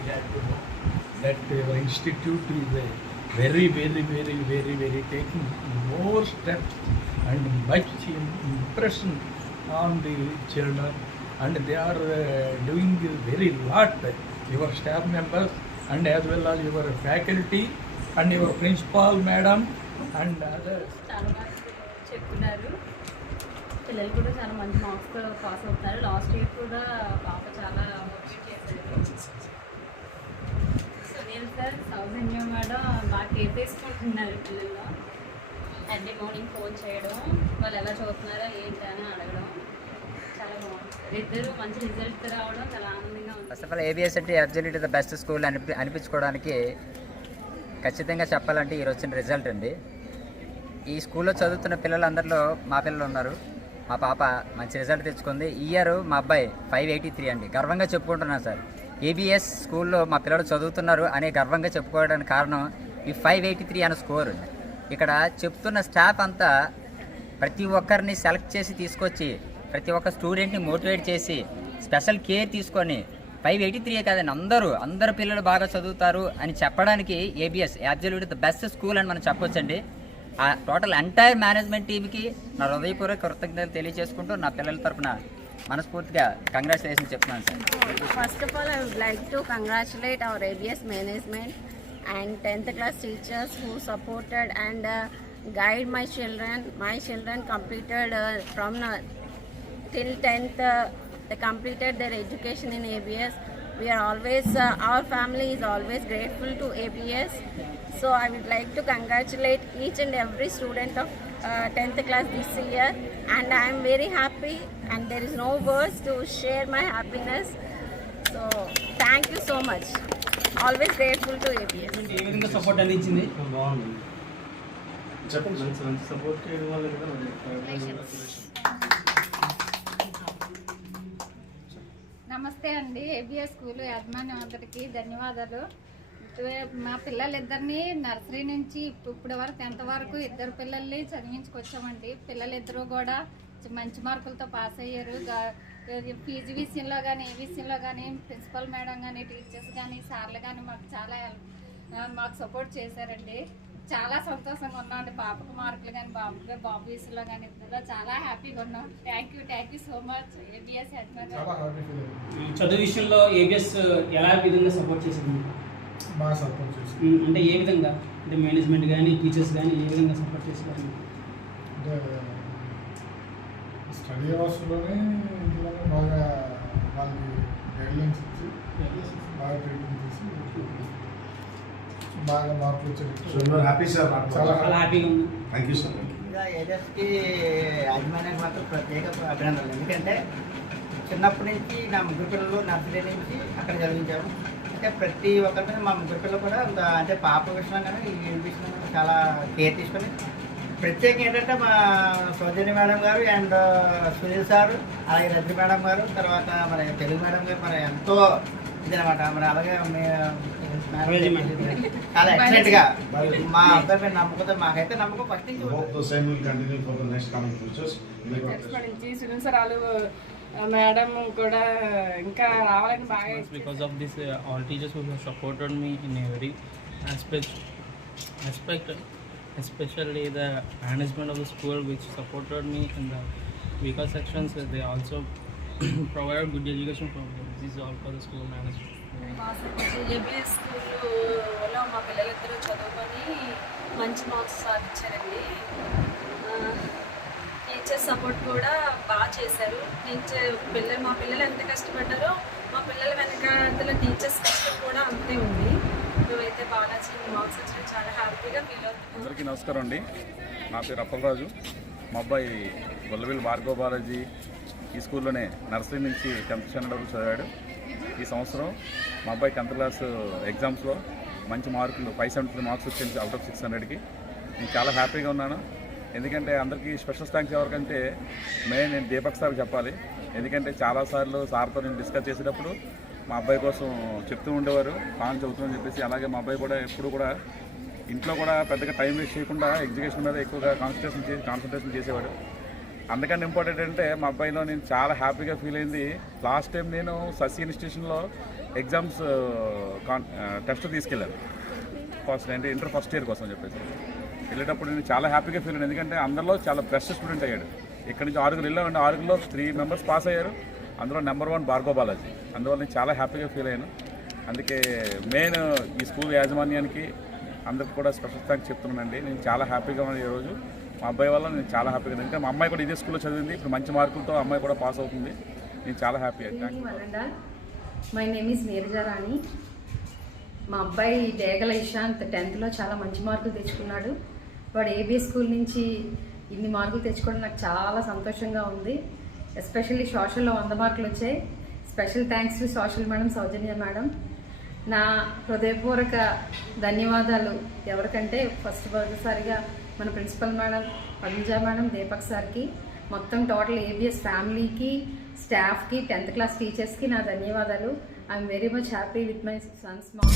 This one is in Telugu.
glad to know that your institute is very taking more steps and much impression on the children, and they are doing very lot. Your staff members and as well as your faculty and your principal madam and others. చాలా బాగా చెప్తున్నారు. పిల్లలు కూడా చాలా మంచి మార్క్స్తో పాస్ అవుతున్నారు. లాస్ట్ ఇయర్ కూడా పాప చాలా మోటివేట్ చేశారు. సునీల్ సార్, సౌజన్య మేడం బాగా కేర్ తీసుకుంటున్నారు పిల్లల్లో. ఎర్లీ మార్నింగ్ ఫోన్ చేయడం, వాళ్ళు ఎలా చదువుతున్నారా ఏంటి అని అడగడం చాలా బాగుంటుంది. ఇద్దరు మంచి రిజల్ట్ రావడం చాలా ఆనందంగా ఉంది. ఫస్ట్ ఆఫ్ ఆల్ ఏబిఎస్ అంటే అబ్జల్యూట్లీ ద బెస్ట్ స్కూల్ అనిపించుకోవడానికి ఖచ్చితంగా చెప్పాలంటే ఈరోజు వచ్చిన రిజల్ట్ అండి. ఈ స్కూల్లో చదువుతున్న పిల్లలందరిలో మా పిల్లలు ఉన్నారు. మా పాప మంచి రిజల్ట్ తెచ్చుకుంది. ఈ ఇయర్ మా అబ్బాయి 583 అండి. గర్వంగా చెప్పుకుంటున్నాను సార్. ఏబిఎస్ స్కూల్లో మా పిల్లలు చదువుతున్నారు అనే గర్వంగా చెప్పుకోవడానికి కారణం ఈ 583 అనే స్కోర్. ఇక్కడ చెప్తున్న స్టాఫ్ అంతా ప్రతి ఒక్కరిని సెలెక్ట్ చేసి తీసుకొచ్చి ప్రతి ఒక్క స్టూడెంట్ని మోటివేట్ చేసి స్పెషల్ కేర్ తీసుకొని 583 కాదండి, అందరు పిల్లలు బాగా చదువుతారు అని చెప్పడానికి ABS absolutely the best school అని మనం చెప్పొచ్చండి. ఆ టోటల్ ఎంటైర్ మేనేజ్మెంట్ టీమ్కి నా హృదయపూర్వక కృతజ్ఞతలు తెలియజేసుకుంటూ నా పిల్లల తరఫున మనస్ఫూర్తిగా కంగ్రాచులేషన్ చెప్తున్నాను sir. First of all, I would like to congratulate our ABS management and 10th class teachers who supported and guide my children. My children completed from till 10th, they completed their education in ABS. We are always, our family is always grateful to ABS. So I would like to congratulate each and every student of 10th class this year, and I am very happy and there is no words to share my happiness. So thank you so much. Always grateful to ABS. ఏ విధంగా సపోర్ట్ అందించింది? బాగుంది. చెప్పండి. మంచి సపోర్ట్ చేయడం వల్ల కదా. నమస్తే అండి. ఏబిఎస్ స్కూల్ యాజమాన్యం అందరికీ ధన్యవాదాలు. మా పిల్లలిద్దరిని నర్సరీ నుంచి ఇప్పటి వరకు 10th వరకు ఇద్దరు పిల్లల్ని చదివించుకొచ్చామండి. పిల్లలిద్దరూ కూడా మంచి మార్కులతో పాస్ అయ్యారు. ఫీజు విషయంలో కానీ ఏ విషయంలో కానీ ప్రిన్సిపల్ మేడం కానీ టీచర్స్ కానీ సార్లు కానీ మాకు సపోర్ట్ చేశారండి. చాలా సంతోషంగా ఉన్నామండి. పాపకు మార్కులు కానీ బాబు విషయంలో కానీ ఇద్దరు చాలా హ్యాపీగా ఉన్నాం. Thank you so much ABS యాజమాన్యం. చదువు విషయంలో ఏబిఎస్ ఎలా విధంగా సపోర్ట్ చేసింది? బాగా సపోర్ట్ చేసింది. అంటే ఏ విధంగా? అంటే మేనేజ్మెంట్ కానీ టీచర్స్ కానీ ఏ విధంగా సపోర్ట్ చేస్తారు? అంటే స్టడీ అవర్స్లోనే ఇంట్లోనే బాగా వాళ్ళకి గైడ్లైన్స్ ఇచ్చి బాగా ట్రీట్మెంట్ చేసి బాగా మార్పులు వచ్చేది. Happy sir. చాలా హ్యాపీగా ఉంది. Thank you sir. ఏజెస్కి యాజమాన్యానికి మాత్రం ప్రత్యేక అభినందనలు. ఎందుకంటే చిన్నప్పటి నుంచి నా ముగ్గురు పిల్లలు నర్సరీ నుంచి అక్కడ చదివించాము. అంటే ప్రతి ఒక్కరి మీద మా ముగ్గురు పిల్లలు కూడా అంటే పాప విషయంలో కానీ ఈ విషయంలో కానీ చాలా కేర్ తీసుకొని, ప్రత్యేకంగా ఏంటంటే మా సౌజన్య మేడం గారు అండ్ సునీల్ సారు, అలాగే రజని మేడం గారు, తర్వాత మరి తెలుగు మేడం గారు మరి ఎంతో ఇదనమాట. మరి అలాగే చాలా ఎక్సలెంట్గా మా అబ్బాయి మీద నమ్మకంతో మాకైతే నమ్మకం ఫస్ట్ నుంచి సునీల్ సార్ వాళ్ళు మేడం కూడా ఇంకా రావాలని బాగా. Because of this, all teachers who have supported me in every aspect, especially the management of the school which supported me in the weaker sections. They also provide good education for me. This is all for the school management. మా ఏబిఎస్ స్కూల్లో మా పిల్లలిద్దరూ చదువుకొని మంచి మార్క్స్ సాధించారండి. టీచర్ సపోర్ట్ కూడా బాగా చేశారు. మా పిల్లలు ఎంత కష్టపడ్డారో మా పిల్లల వెనకాల టీచర్స్ కష్టం కూడా అంతే ఉంది. మేమైతే బాగా మార్క్స్ వచ్చినా చాలా హ్యాపీగా ఫీల్ అవుతున్నాం. అందరికీ నమస్కారం అండి. నా పేరు అప్పలరాజు. మా అబ్బాయి గొల్లవెల్లి భార్గవ బాలాజీ ఈ స్కూల్లోనే నర్సరీ నుంచి 10th స్టాండర్డ్ వరకు చదివాడు. ఈ సంవత్సరం మా అబ్బాయి 10th క్లాస్ ఎగ్జామ్స్లో మంచి మార్కులు 573 మార్క్స్ వచ్చింది అవుట్ ఆఫ్ 600కి. నేను చాలా హ్యాపీగా ఉన్నాను. ఎందుకంటే అందరికీ స్పెషల్ థ్యాంక్స్ ఎవరికంటే నేను దీపక్ సార్కి చెప్పాలి. ఎందుకంటే చాలాసార్లు సార్తో నేను డిస్కస్ చేసేటప్పుడు మా అబ్బాయి కోసం చెప్తూ ఉండేవారు, బాగా చదువుతుందని చెప్పేసి. అలాగే మా అబ్బాయి కూడా ఎప్పుడు కూడా ఇంట్లో కూడా పెద్దగా టైం వేస్ట్ చేయకుండా ఎడ్యుకేషన్ మీద ఎక్కువగా కాన్సన్ట్రేషన్ చేసేవాడు. అందుకని ఇంపార్టెంట్ అంటే మా అబ్బాయిలో నేను చాలా హ్యాపీగా ఫీల్ అయింది. లాస్ట్ టైం నేను ససి ఇన్స్టిట్యూషన్లో ఎగ్జామ్స్ టెస్ట్ తీసుకెళ్ళాను ఫస్ట్ అంటే ఇంటర్ ఫస్ట్ ఇయర్ కోసం చెప్పేసి. వెళ్ళేటప్పుడు నేను చాలా హ్యాపీగా ఫీల్ అయ్యాను, ఎందుకంటే అందరిలో చాలా బెస్ట్ స్టూడెంట్ అయ్యాడు. ఇక్కడ నుంచి 6 వెళ్ళామంటే 6లో 3 మెంబర్స్ పాస్ అయ్యారు, అందులో నెంబర్ 1 భార్గవ బాలాజీ. అందువల్ల నేను చాలా హ్యాపీగా ఫీల్ అయ్యాను. అందుకే మెయిన్ ఈ స్కూల్ యాజమాన్యానికి అందరికి కూడా స్పెషల్ థ్యాంక్స్ చెప్తున్నానండి. నేను చాలా హ్యాపీగా ఉన్నాను ఈరోజు మా అబ్బాయి వల్ల. నేను చాలా హ్యాపీగా, ఎందుకంటే మా అమ్మాయి కూడా ఇదే స్కూల్లో చదివింది, ఇప్పుడు మంచి మార్కులతో అమ్మాయి కూడా పాస్ అవుతుంది. నేను చాలా happy. My name is Neeraja Rani. మా అబ్బాయి డేగల ఇషాంత్ 10th చాలా మంచి మార్కులు తెచ్చుకున్నాడు. వాడు ఏబిఎస్ స్కూల్ నుంచి ఇన్ని మార్కులు తెచ్చుకోవడం నాకు చాలా సంతోషంగా ఉంది. ఎస్పెషల్లీ సోషల్లో 100 మార్కులు వచ్చాయి. Special thanks to social madam Soujanya madam. నా హృదయపూర్వక ధన్యవాదాలు ఎవరికంటే ఫస్ట్ మొదటిసారిగా మన principal madam Padmaja madam, Deepak సార్కి, మొత్తం టోటల్ ఏబిఎస్ ఫ్యామిలీకి, స్టాఫ్కి, 10th క్లాస్ టీచర్స్కి నా ధన్యవాదాలు. I'm very much happy with my sons ma'am.